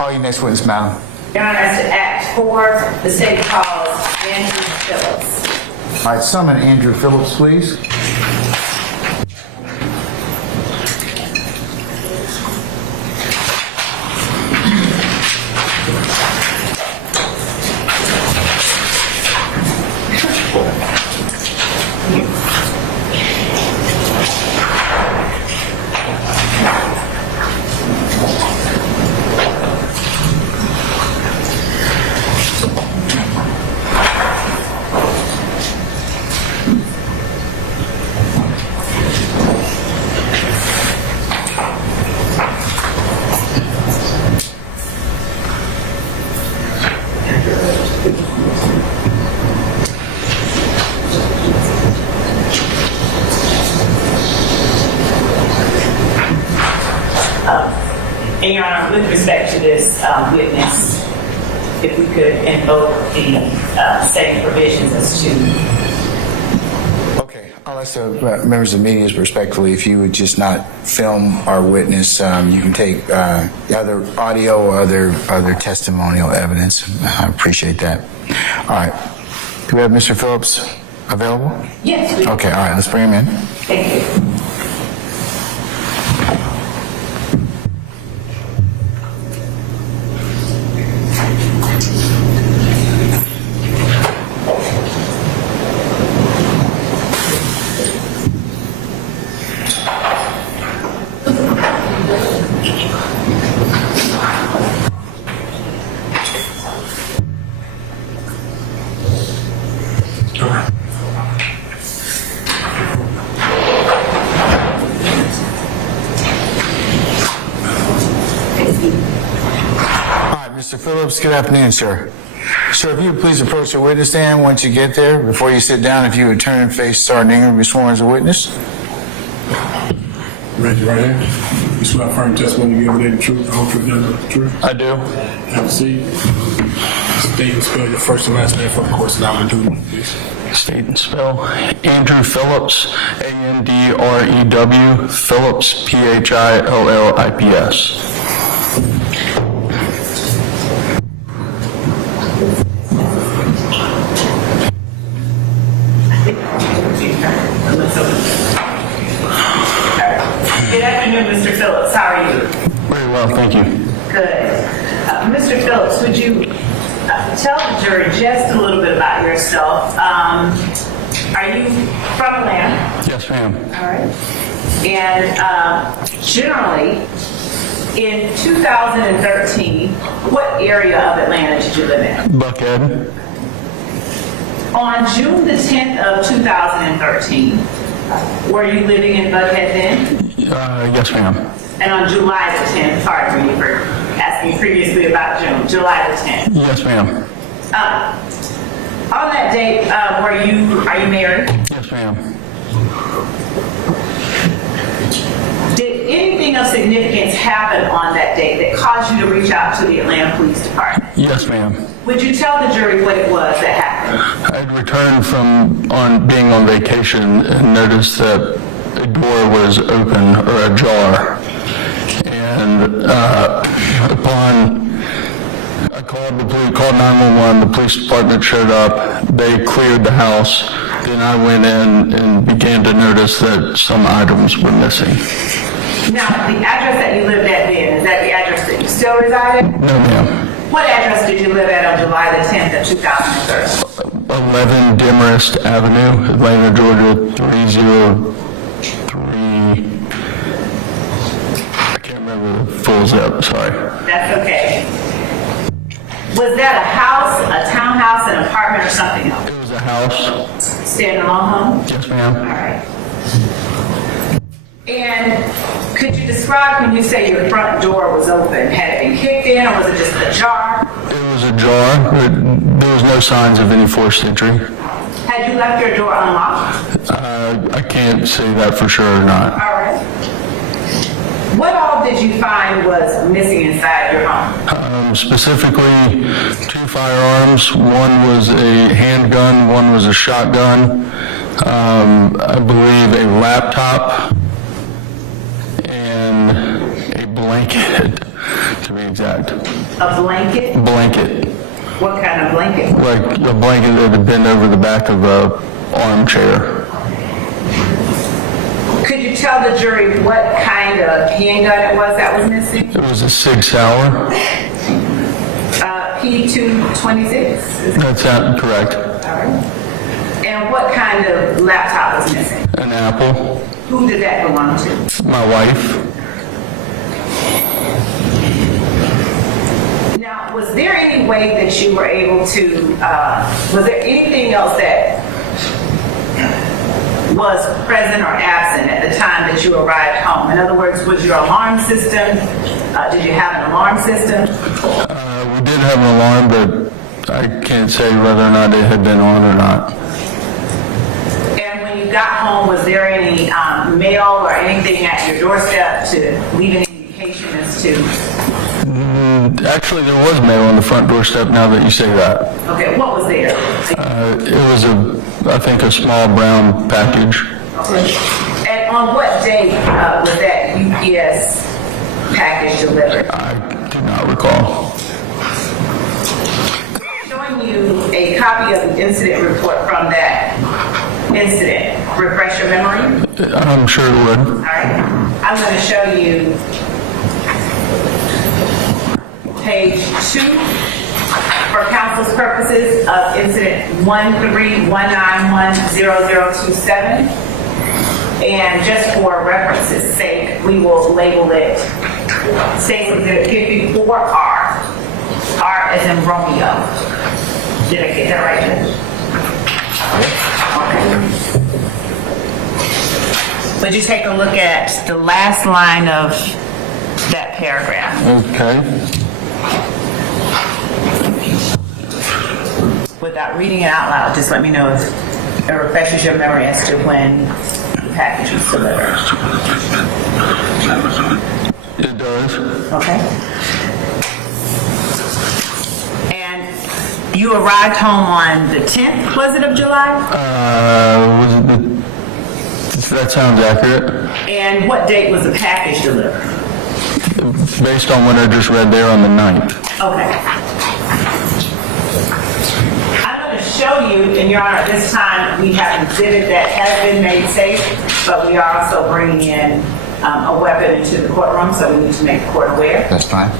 Call your next witness, madam. Your Honor, as to Act 4, the state calls Andrew Phillips. All right, summon Andrew Phillips, please. And Your Honor, with respect to this witness, if we could invoke the same provisions as to... Okay, I'll ask the members of the media respectfully if you would just not film our witness. You can take other audio or other testimonial evidence. I appreciate that. All right. Do we have Mr. Phillips available? Yes, we do. Okay, all right, let's bring him in. Thank you. Mr. Phillips, good afternoon, sir. Sir, if you would please approach the witness stand once you get there. Before you sit down, if you would turn and face Sergeant Ingram, be sworn as a witness. Raise your right hand. You swear affirm testimony you give today the truth, the whole truth, nothing but the truth. I do. Have a seat. State and spell your first and last name for the course, and I'm going to do it, please. State and spell. Andrew Phillips, A-N-D-R-E-W, Phillips, P-H-I-L-L-I-P-S. Good afternoon, Mr. Phillips. How are you? Very well, thank you. Good. Mr. Phillips, would you tell the jury just a little bit about yourself? Are you from Atlanta? Yes, ma'am. All right. And generally, in 2013, what area of Atlanta did you live in? Buckhead. On June the 10th of 2013, were you living in Buckhead then? Yes, ma'am. And on July the 10th, pardon me for asking previously about June, July the 10th. Yes, ma'am. On that date, are you married? Yes, ma'am. Did anything of significance happen on that date that caused you to reach out to the Atlanta Police Department? Yes, ma'am. Would you tell the jury what it was that happened? I had returned from being on vacation and noticed that a door was open or ajar. And I called 911, the police department showed up, they cleared the house, then I went in and began to notice that some items were missing. Now, the address that you lived at then, is that the address that you still reside at? No, ma'am. What address did you live at on July the 10th of 2013? 11 Demarest Avenue, Atlanta, Georgia, 303. I can't remember the full zip, sorry. That's okay. Was that a house, a townhouse, an apartment, or something else? It was a house. Standalone home? Yes, ma'am. All right. And could you describe when you say your front door was open? Had it been kicked in, or was it just ajar? It was ajar, but there was no signs of any forced entry. Had you left your door unlocked? I can't say that for sure or not. All right. What all did you find was missing inside your home? Specifically, 2 firearms. One was a handgun, one was a shotgun. I believe a laptop and a blanket, to be exact. A blanket? Blanket. What kind of blanket? Like a blanket that had been over the back of a armchair. Could you tell the jury what kind of handgun it was that was missing? It was a Sig Sauer. P226? That's not correct. All right. And what kind of laptop was missing? An Apple. Who did that belong to? My wife. Now, was there any way that you were able to, was there anything else that was present or absent at the time that you arrived home? In other words, was your alarm system, did you have an alarm system? We did have an alarm, but I can't say whether or not it had been on or not. And when you got home, was there any mail or anything at your doorstep to leave any indication as to? Actually, there was mail on the front doorstep now that you say that. Okay, what was there? It was I think a small brown package. Okay. And on what date was that UPS package delivered? I do not recall. Showing you a copy of the incident report from that incident. Refresh your memory? I'm sure it would. All right. I'm going to show you page 2 for counsel's purposes of incident 131910027. And just for reference's sake, we will label it State Exhibit 54R. R as in Romeo. Did I get that right? Okay. Would you take a look at the last line of that paragraph? Okay. Without reading it out loud, just let me know if it refreshes your memory as to when the package was delivered. It does. Okay. And you arrived home on the 10th, was it, of July? Was it that sounds accurate. And what date was the package delivered? Based on what I just read there on the 9th. Okay. I'm going to show you, and Your Honor, at this time we have an exhibit that has been made safe, but we are also bringing in a weapon into the courtroom, so we need to make the court aware. That's fine.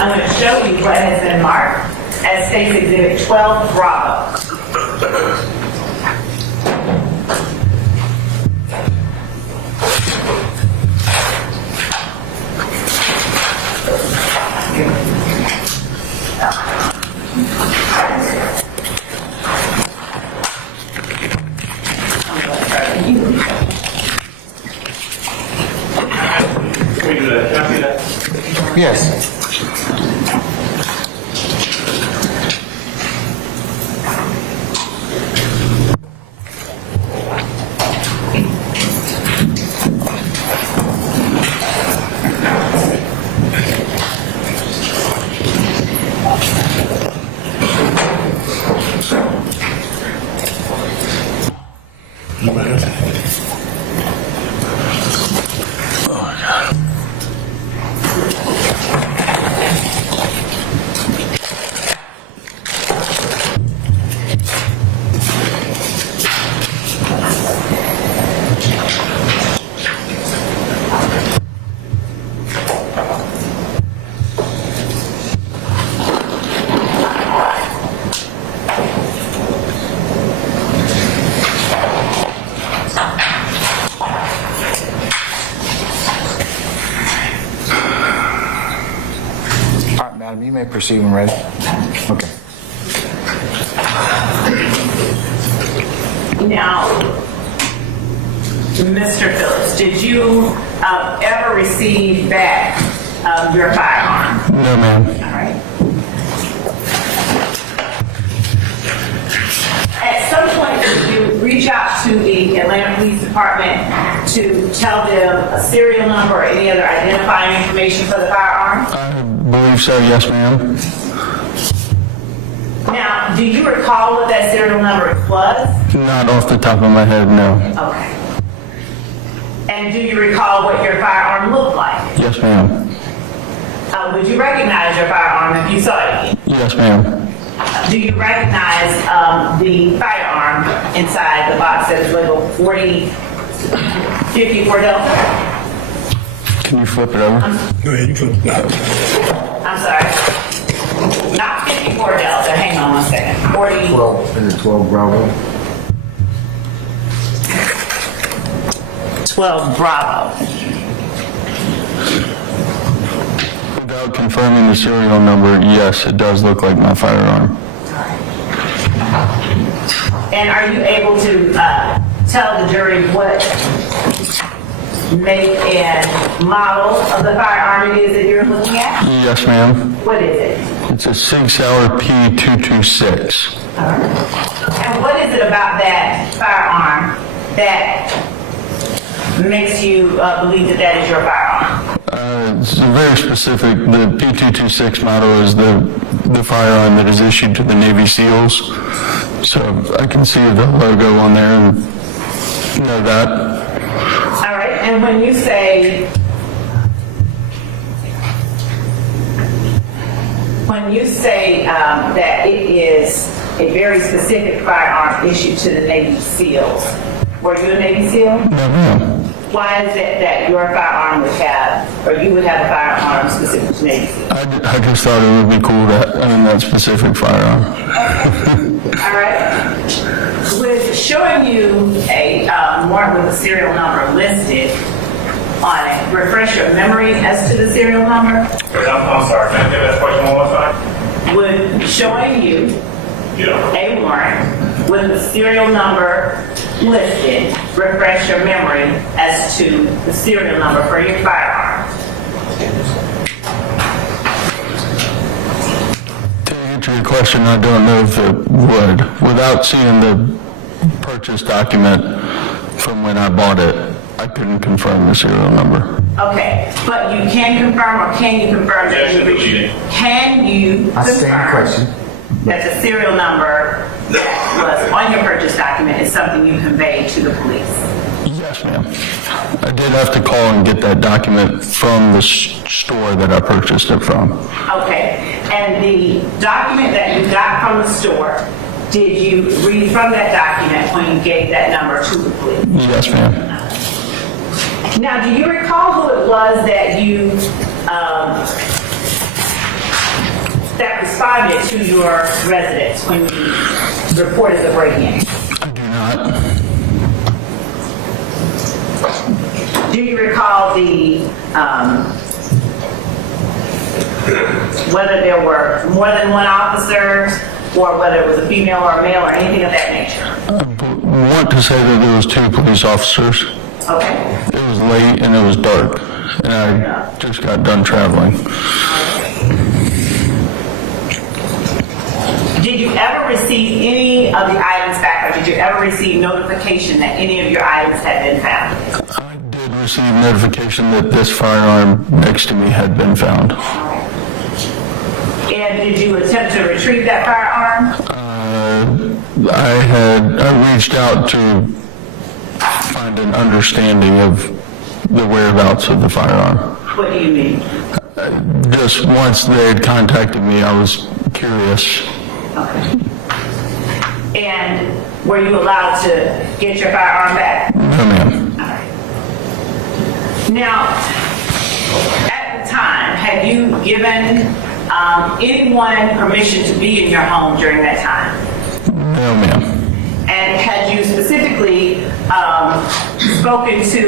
I'm going to show you what has been marked as State's Exhibit 12 Bravo. Yes. Madam, you may proceed when ready. Okay. Now, Mr. Phillips, did you ever receive back your firearm? No, ma'am. All right. At some point, did you reach out to the Atlanta Police Department to tell them a serial number or any other identifying information for the firearm? I believe so, yes, ma'am. Now, do you recall what that serial number was? Not off the top of my head, no. Okay. And do you recall what your firearm looked like? Yes, ma'am. Would you recognize your firearm if you saw it? Yes, ma'am. Do you recognize the firearm inside the box that is labeled 4054 Delta? Can you flip it over? Go ahead, you flip it. I'm sorry. Not 54 Delta. Hang on one second. 40. 12, is it 12 Bravo? 12 Bravo. Without confirming the serial number, yes, it does look like my firearm. And are you able to tell the jury what make and model of the firearm it is that you're looking at? Yes, ma'am. What is it? It's a Sig Sauer P226. And what is it about that firearm that makes you believe that that is your firearm? It's very specific. The P226 model is the firearm that is issued to the Navy SEALs. So I can see the logo on there and know that. All right, and when you say that it is a very specific firearm issued to the Navy SEALs, were you a Navy SEAL? No, ma'am. Why is it that your firearm would have, or you would have a firearm specific to Navy SEALs? I just thought it would be cool to own that specific firearm. All right. With showing you a mark with a serial number listed on it, refresh your memory as to the serial number. I'm sorry, can I get that question one more time? Would showing you Yeah. a warrant with the serial number listed refresh your memory as to the serial number for your firearm? To answer your question, I don't know if it would. Without seeing the purchase document from when I bought it, I couldn't confirm the serial number. Okay, but you can confirm, or can you confirm that Objection you deleted. can you That's the same confirm question. that the serial number that was on your purchase document is something you conveyed to the police? Yes, ma'am. I did have to call and get that document from the store that I purchased it from. Okay, and the document that you got from the store, did you read from that document when you gave that number to the police? Yes, ma'am. Now, do you recall who it was that you, that responded to your residence when you reported the break-in? I do not. Do you recall whether there were more than one officer, or whether it was a female or a male, or anything of that nature? I want to say that there was 2 police officers. Okay. It was late and it was dark, and I just got done traveling. Did you ever receive any of the items back, or did you ever receive notification that any of your items had been found? I did receive notification that this firearm next to me had been found. And did you attempt to retrieve that firearm? I reached out to find an understanding of the whereabouts of the firearm. What do you mean? Just once they had contacted me, I was curious. Okay. And were you allowed to get your firearm back? No, ma'am. All right. Now, at the time, had you given anyone permission to be in your home during that time? No, ma'am. And had you specifically spoken to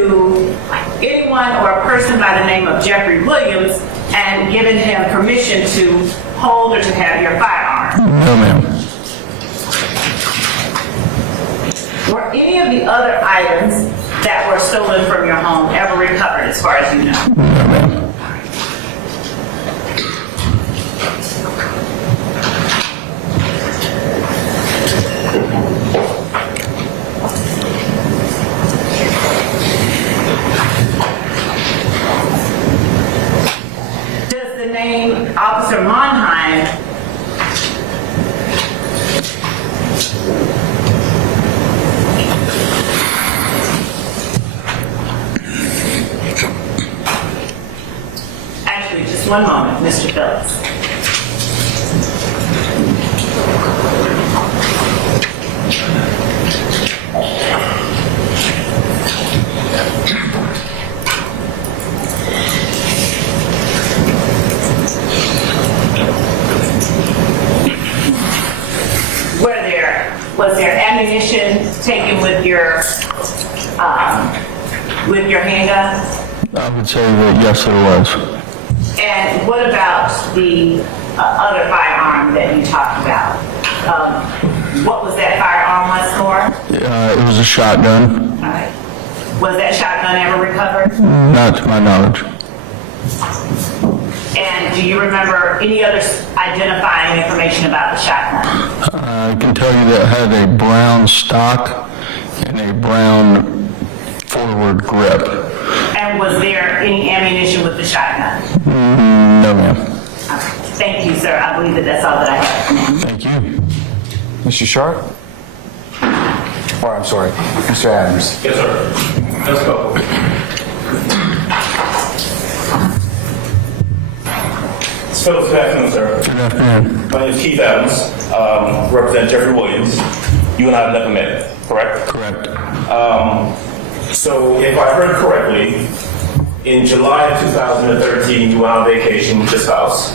anyone or a person by the name of Jeffrey Williams and given him permission to hold or to have your firearm? No, ma'am. Were any of the other items that were stolen from your home ever recovered, as far as you know? No, ma'am. Does the name Officer Monheim one moment, Mr. Phillips. Was there ammunition taken with your handgun? I would say that yes, there was. And what about the other firearm that you talked about? What was that firearm was for? It was a shotgun, All right. Was that shotgun ever recovered? not to my knowledge. And do you remember any other identifying information about the shotgun? I can tell you that it had a brown stock and a brown forward grip. And was there any ammunition with the shotgun? No, ma'am. Thank you, sir. I believe that that's all that I have. Thank you. Mr. Sharp? Or, I'm sorry, Mr. Adams. Yes, sir. Let's go. Phillips, good afternoon, sir. Good afternoon. My name is Keith Adams, represent Jeffrey Williams. You and I have never met, correct? Correct. So if I heard correctly, in July of 2013, you went on vacation with your spouse,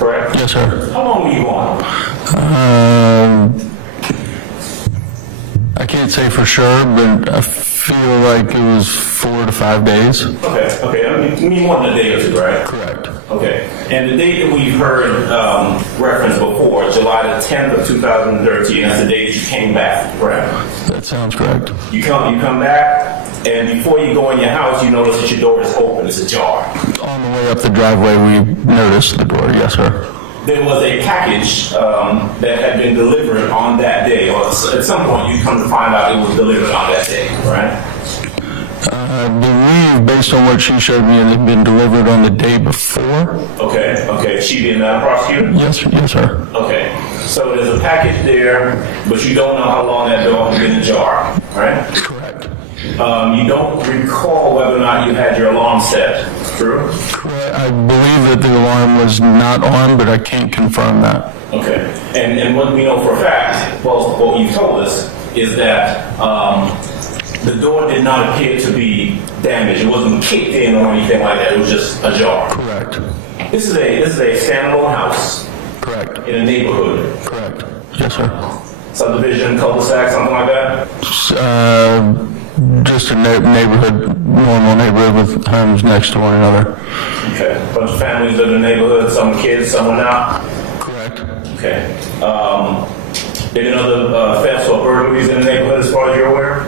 correct? Yes, sir. How long were you gone? I can't say for sure, but I feel like it was 4 to 5 days. Okay. I mean more than a day or two, right? Correct. Okay. And the date that we've heard referenced before, July the 10th of 2013, that's the date you came back, correct? That sounds correct. You come back, and before you go in your house, you notice that your door is open, it's ajar. On the way up the driveway, we noticed the door. Yes, sir. There was a package that had been delivered on that day, or at some point you come to find out it was delivered on that day, right? I believe, based on what she showed me, it had been delivered on the day before. Okay. She being a prosecutor? Yes, sir. Okay. So there's a package there, but you don't know how long that door has been ajar, right? Correct. You don't recall whether or not you had your alarm set, true? Correct. I believe that the alarm was not on, but I can't confirm that. Okay. And what we know for a fact, well, what you've told us, is that the door did not appear to be damaged. It wasn't kicked in or anything like that. It was just ajar. Correct. This is a standalone house Correct. in a neighborhood. Correct. Yes, sir. Subdivision, cul-de-sac, something like that? Just a neighborhood, normal neighborhood with homes next to one another. Okay. Bunch of families live in the neighborhood, some kids, some are not? Correct. Okay. Any other thefts or burglaries in the neighborhood as far as you're aware?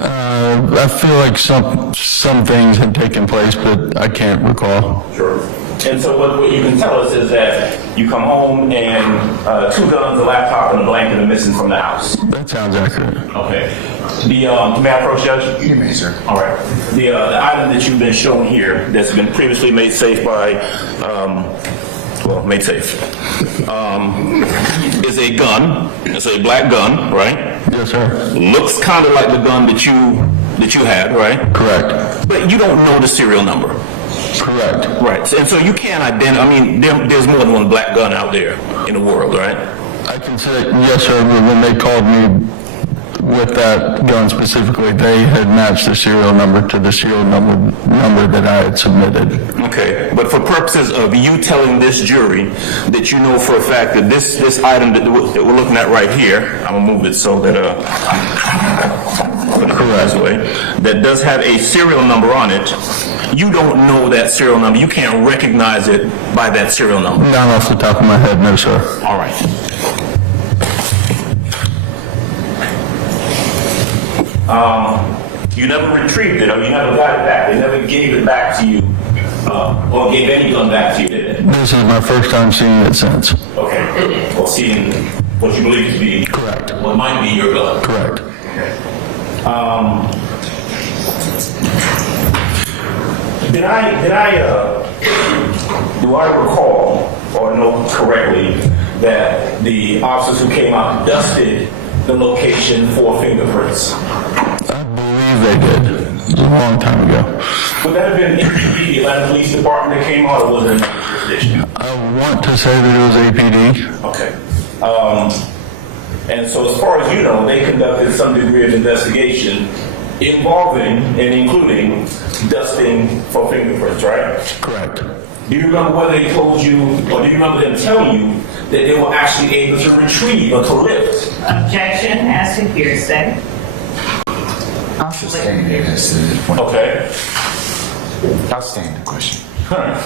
I feel like some things had taken place, but I can't recall. Sure. And so what you can tell us is that you come home and 2 guns, a laptop, and a blanket are missing from the house. That sounds accurate. Okay. May I approach, Judge? You may, sir. All right. The item that you've been shown here that's been previously made safe by, made safe, is a gun. It's a black gun, right? Yes, sir. Looks kind of like the gun that you had, right? Correct. But you don't know the serial number. Correct. Right. And so you can't identify, I mean, there's more than one black gun out there in the world, right? I can say, yes, sir, but when they called me with that gun specifically, they had matched the serial number to the serial number that I had submitted. Okay. But for purposes of you telling this jury that you know for a fact that this item that we're looking at right here, I'm going to move it so that, put it this way, that does have a serial number on it, you don't know that serial number. You can't recognize it by that serial number. Not off the top of my head, no, sir. All right. You never retrieved it, or you never got it back. They never gave it back to you, or gave any gun back to you, did they? This is my first time seeing it since. Okay. Well, seeing what you believe to be Correct. what might be your gun. Correct. Okay. Do I recall or know correctly that the officers who came out dusted the location for fingerprints? I believe they did. It was a long time ago. Would that have been the Atlanta Police Department that came out, or was it another jurisdiction? I want to say that it was APD. Okay. And so as far as you know, they conducted some degree of investigation involving and including dusting for fingerprints, right? Correct. Do you remember whether they told you, or do you remember them telling you that they were actually able to retrieve or to lift? Objection as to hearsay. I'll sustain it as to this point. Okay. I'll sustain the question. All right.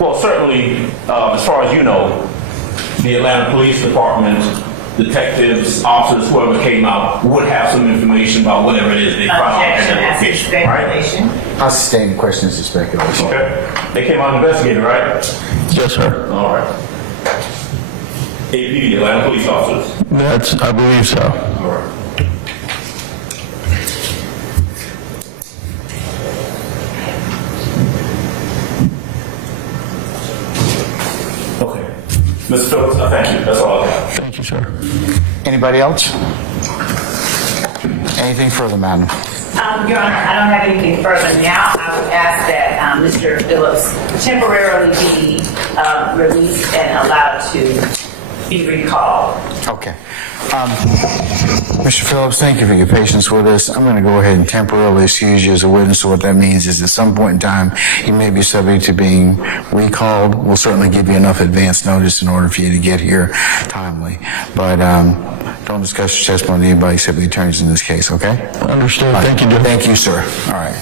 Well, certainly, as far as you know, the Atlanta Police Department, detectives, officers, whoever came out, would have some information about whatever it is they found in Objection that as to location, right? speculation. I'll sustain the question as to speculation. Okay. They came out and investigated, right? Yes, sir. All right. AP, Atlanta Police Officers. I believe so. All right. Okay. Mr. Phillips, thank you. That's all I have. Thank you, sir. Anybody else? Anything further, madam? Your Honor, I don't have anything further now. I would ask that Mr. Phillips temporarily be released and allowed to be recalled. Okay. Mr. Phillips, thank you for your patience with us. I'm going to go ahead and temporarily excuse you as a witness. So what that means is at some point in time, you may be subject to being recalled. We'll certainly give you enough advance notice in order for you to get here timely. But don't discuss your testimony with anybody except the attorneys in this case, okay? Understood. All right. Thank you, Judge. Thank you, sir. All right.